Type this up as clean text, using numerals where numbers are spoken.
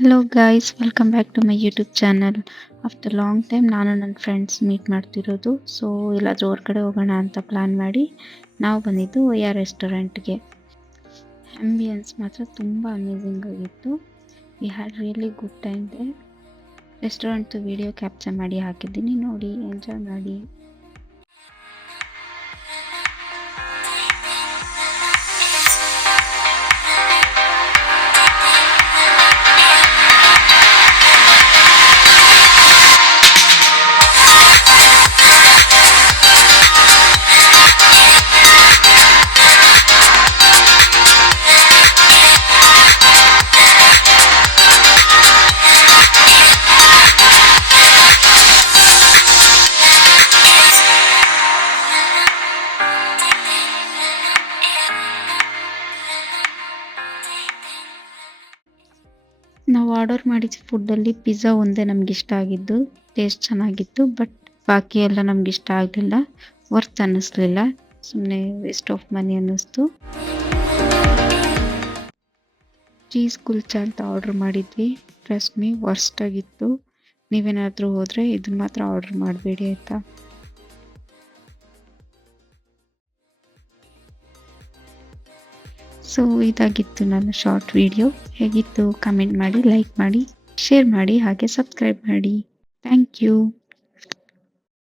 Hello guys, welcome back to my YouTube channel. After long time ನಾನು ನನ್ನ friends meet ಮಾಡ್ತಿರೋದು. So ಎಲ್ಲಾದರೂ ಹೊರಗಡೆ ಹೋಗೋಣ ಅಂತ ಪ್ಲ್ಯಾನ್ ಮಾಡಿ ನಾವು ಬಂದಿದ್ದು OR ರೆಸ್ಟೋರೆಂಟ್ಗೆ. ಆ್ಯಂಬಿಯನ್ಸ್ ಮಾತ್ರ ತುಂಬ ಅಮೇಝಿಂಗ್ ಆಗಿತ್ತು. We had really good time ದೇ. ರೆಸ್ಟೋರೆಂಟ್ದು ವಿಡಿಯೋ ಕ್ಯಾಪ್ಚರ್ ಮಾಡಿ ಹಾಕಿದ್ದೀನಿ, ನೋಡಿ ಎಂಜಾಯ್ ಮಾಡಿ. ನಾವು ಆರ್ಡರ್ ಮಾಡಿದ ಫುಡ್ಡಲ್ಲಿ ಪಿಜ್ಜಾ ಒಂದೇ ನಮ್ಗೆ ಇಷ್ಟ ಆಗಿದ್ದು. ಟೇಸ್ಟ್ ಚೆನ್ನಾಗಿತ್ತು, ಬಟ್ ಬಾಕಿ ಎಲ್ಲ ನಮ್ಗೆ ಇಷ್ಟ ಆಗಲಿಲ್ಲ. ವರ್ತ್ ಅನ್ನಿಸ್ಲಿಲ್ಲ, ಸುಮ್ಮನೆ ವೇಸ್ಟ್ ಆಫ್ ಮನಿ ಅನ್ನಿಸ್ತು. ಚೀಸ್ ಕುಲ್ಚಾ ಅಂತ ಆರ್ಡರ್ ಮಾಡಿದ್ವಿ. ಟ್ರಸ್ಟ್ ಮೀ, ವರ್ಸ್ಟ್ ಆಗಿತ್ತು. ನೀವೇನಾದರೂ ಹೋದರೆ ಇದನ್ನ ಮಾತ್ರ ಆರ್ಡರ್ ಮಾಡಬೇಡಿ ಆಯಿತಾ. ಸೊ ಇದಾಗಿತ್ತು ನನ್ನ ಶಾರ್ಟ್ ವಿಡಿಯೋ. ಹೇಗಿತ್ತು ಕಮೆಂಟ್ ಮಾಡಿ, ಲೈಕ್ ಮಾಡಿ, ಶೇರ್ ಮಾಡಿ, ಹಾಗೆ ಸಬ್ಸ್ಕ್ರೈಬ್ ಮಾಡಿ. Thank you.